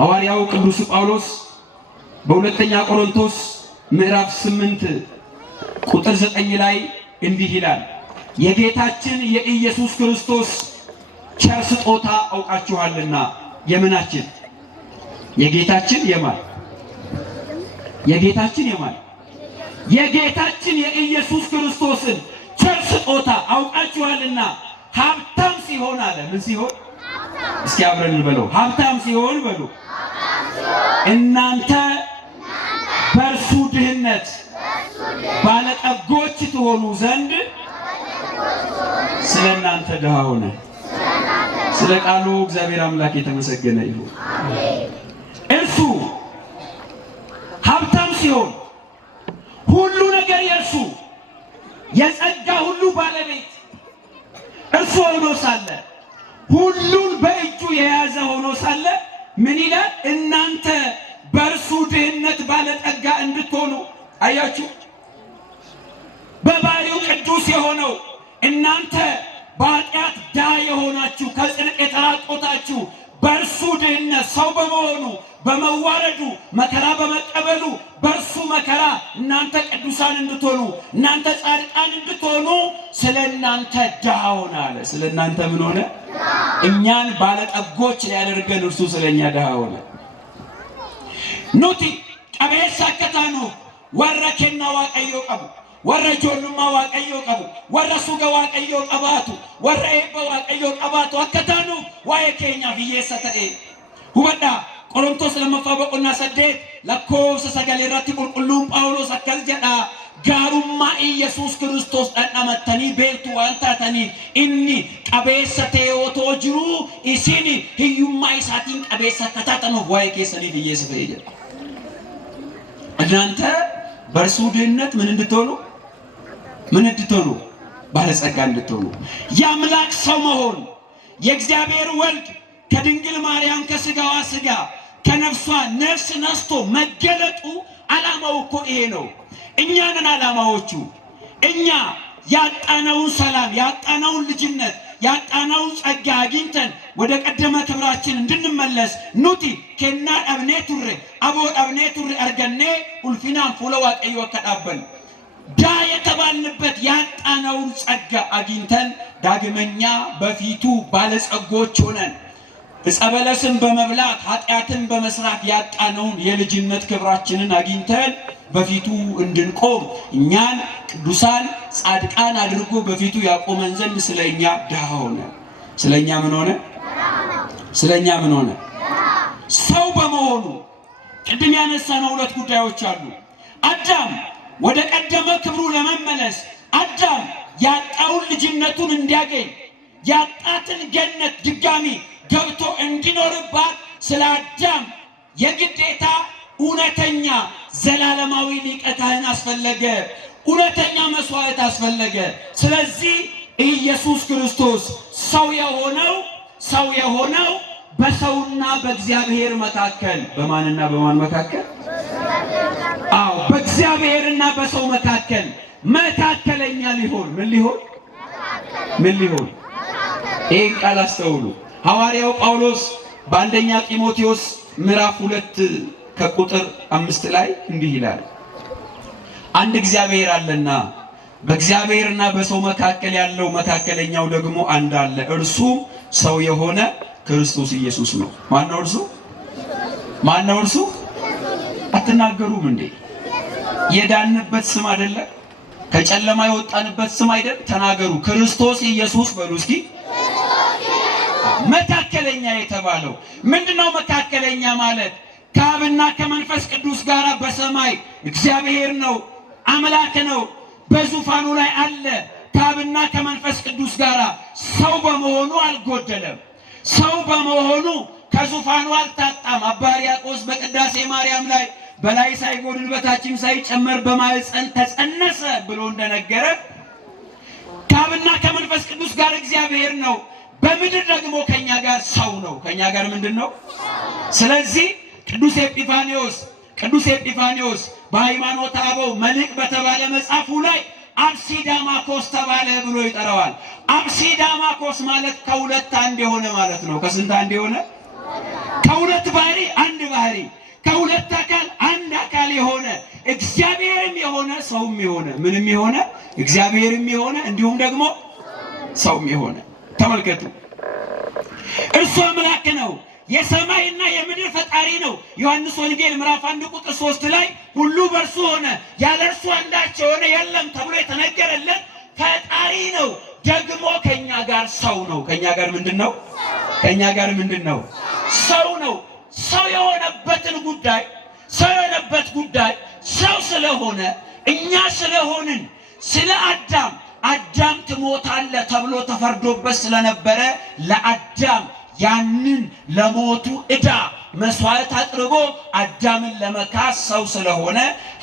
ሐዋርያው ቅዱስ ጳውሎስ በሁለተኛ ቆሮንቶስ ምዕራፍ 8 ቁጥር 9 ላይ እንዲህ ይላል፣ የጌታችን የኢየሱስ ክርስቶስ ቸር ስጦታ አውቃችኋልና። የምናችን የጌታችን የጌታችን የኢየሱስ ክርስቶስን ቸር ስጦታ አውቃችኋልና ሀብታም ሲሆን አለ። ምን ሲሆን? እስኪ አብረን እንበለው። ሀብታም ሲሆን በሉ። እናንተ በእርሱ ድህነት ባለጠጎች ትሆኑ ዘንድ ስለ እናንተ ድሃ ሆነ። ስለ ቃሉ እግዚአብሔር አምላክ የተመሰገነ ይሁን። እርሱ ሀብታም ሲሆን ሁሉ ነገር የእርሱ የጸጋ ሁሉ ባለቤት እርሱ ሆኖ ሳለ ሁሉን በእጁ የያዘ ሆኖ ሳለ ምን ይላል? እናንተ በእርሱ ድህነት ባለጠጋ እንድትሆኑ። አያችሁ፣ በባህሪው ቅዱስ የሆነው እናንተ በኃጢአት ድሃ የሆናችሁ ከጽድቅ የተራቆታችሁ በእርሱ ድህነት ሰው በመሆኑ በመዋረዱ መከራ በመቀበሉ በእርሱ መከራ እናንተ ቅዱሳን እንድትሆኑ እናንተ ጻድቃን እንድትሆኑ ስለ እናንተ ድሃ ሆነ አለ። ስለ እናንተ ምን ሆነ? እኛን ባለጠጎች ሊያደርገን እርሱ ስለኛ ድሃ ሆነ። ኑቲ ቀቤሳ ከተኑ ወረከና ዋቀዮ ቀቡ ወረጆኑማ ዋቀዮ ቀቡ ወረሱገ ዋቀዮ ቀባቱ ወረኤበ ዋቀዮ ቀባቱ አከታኑ ዋየከኛ ፍየሰተኤ ሁበዳ ቆሮንቶስ ለመፋበቁና ሰደት ለኮስ ሰገለራት ቁልቁሉም ጳውሎስ አከል ጀዳ ጋሩማ ኢየሱስ ክርስቶስ ዳናመተኒ ቤቱ ዋንታተኒ ኢኒ ቀቤሰተ ወቶ ጅሩ ኢሲኒ ህዩማ ኢሳቲን ቀቤሰ ከታተኑ ዋየከሰኒ ፍየሰተ ይጀ እናንተ በእርሱ ድህነት ምን እንድትሆኑ ባለጸጋ እንድትሆኑ የአምላክ ሰው መሆን የእግዚአብሔር ወልድ ከድንግል ማርያም ከስጋዋ ስጋ ከነፍሷ ነፍስ ነስቶ መገለጡ ዓላማው እኮ ይሄ ነው። እኛንን ዓላማዎቹ እኛ ያጣነውን ሰላም ያጣነውን ልጅነት ያጣነውን ጸጋ አግኝተን ወደ ቀደመ ክብራችን እንድንመለስ ኑቲ ከና ዳብኔ ቱሬ አቦ ዳብኔ ቱሬ አርገኔ ኡልፊናን ፉለ ዋቀዮ ከዳበን ዳ የተባልንበት ያጣነውን ጸጋ አግኝተን ዳግመኛ በፊቱ ባለጸጎች ሆነን በጸበለስን በመብላት ኃጢአትን በመስራት ያጣነውን የልጅነት ክብራችንን አግኝተን በፊቱ እንድንቆም እኛን ቅዱሳን ጻድቃን አድርጎ በፊቱ ያቆመን ዘንድ ስለኛ ድሃ ሆነ። ስለኛ ምን ሆነ? ሰው በመሆኑ ቅድም ያነሳነው ሁለት ጉዳዮች አሉ። አዳም ወደ ቀደመ ክብሩ ለመመለስ አዳም ያጣውን ልጅነቱን እንዲያገኝ ያጣትን ገነት ድጋሚ ገብቶ እንዲኖርባት ስለ አዳም የግዴታ እውነተኛ ዘላለማዊ ሊቀ ካህን አስፈለገ። እውነተኛ መስዋዕት አስፈለገ። ስለዚህ ኢየሱስ ክርስቶስ ሰው የሆነው በሰውና በእግዚአብሔር መካከል በማንና በማን መካከል? አዎ በእግዚአብሔርና በሰው መካከል መካከለኛ ሊሆን ምን ሊሆን? ይህን ቃል አስተውሉ። ሐዋርያው ጳውሎስ በአንደኛ ጢሞቴዎስ ምዕራፍ 2 ከቁጥር 5 ላይ እንዲህ ይላል፣ አንድ እግዚአብሔር አለና በእግዚአብሔርና በሰው መካከል ያለው መካከለኛው ደግሞ አንድ አለ፣ እርሱም ሰው የሆነ ክርስቶስ ኢየሱስ ነው። ማነው እርሱ? አትናገሩም እንዴ? የዳንበት ስም አይደለ? ከጨለማ የወጣንበት ስም አይደል? ተናገሩ። ክርስቶስ ኢየሱስ በሉ እስኪ። መካከለኛ የተባለው ምንድነው? መካከለኛ ማለት ከአብና ከመንፈስ ቅዱስ ጋር በሰማይ እግዚአብሔር ነው፣ አምላክ ነው፣ በዙፋኑ ላይ አለ። ከአብና ከመንፈስ ቅዱስ ጋር ሰው በመሆኑ አልጎደለም። ሰው በመሆኑ ከዙፋኑ አልታጣም። አባ ሕርያቆስ በቅዳሴ ማርያም ላይ በላይ ሳይጎድል በታችም ሳይጨመር በማህፀን ተጸነሰ ብሎ እንደነገረ ከአብና ከመንፈስ ቅዱስ ጋር እግዚአብሔር ነው፣ በምድር ደግሞ ከኛ ጋር ሰው ነው። ከኛ ጋር ምንድነው? ስለዚህ ቅዱስ ኤጲፋኒዮስ በሃይማኖተ አበው መልእክ በተባለ መጽሐፉ ላይ አብሲዳማኮስ ተባለ ብሎ ይጠራዋል። አብሲዳማኮስ ማለት ከሁለት አንድ የሆነ ማለት ነው። ከስንት አንድ የሆነ? ከሁለት ባህሪ አንድ ምንም የሆነ እግዚአብሔርም የሆነ እንዲሁም ደግሞ ሰውም የሆነ ተመልከቱ። እርሱ አምላክ ነው፣ የሰማይና የምድር ፈጣሪ ነው። ዮሐንስ ወንጌል ምዕራፍ 1 ቁጥር 3 ላይ ሁሉ በእርሱ ሆነ፣ ያለ እርሱ አንዳች የሆነ የለም ተብሎ የተነገረለት ፈጣሪ ነው። ደግሞ ከኛ ጋር ሰው ነው። ከኛ ጋር ምንድነው? ከኛ ጋር ምንድነው? ሰው ነው። ሰው የሆነበትን ጉዳይ ሰው ስለሆነ እኛ ስለሆንን ስለ አዳም ትሞታለህ ተብሎ ተፈርዶበት ስለነበረ ለአዳም ያንን ለሞቱ ዕዳ መስዋዕት አቅርቦ አዳምን ለመካስ ሰው ስለሆነ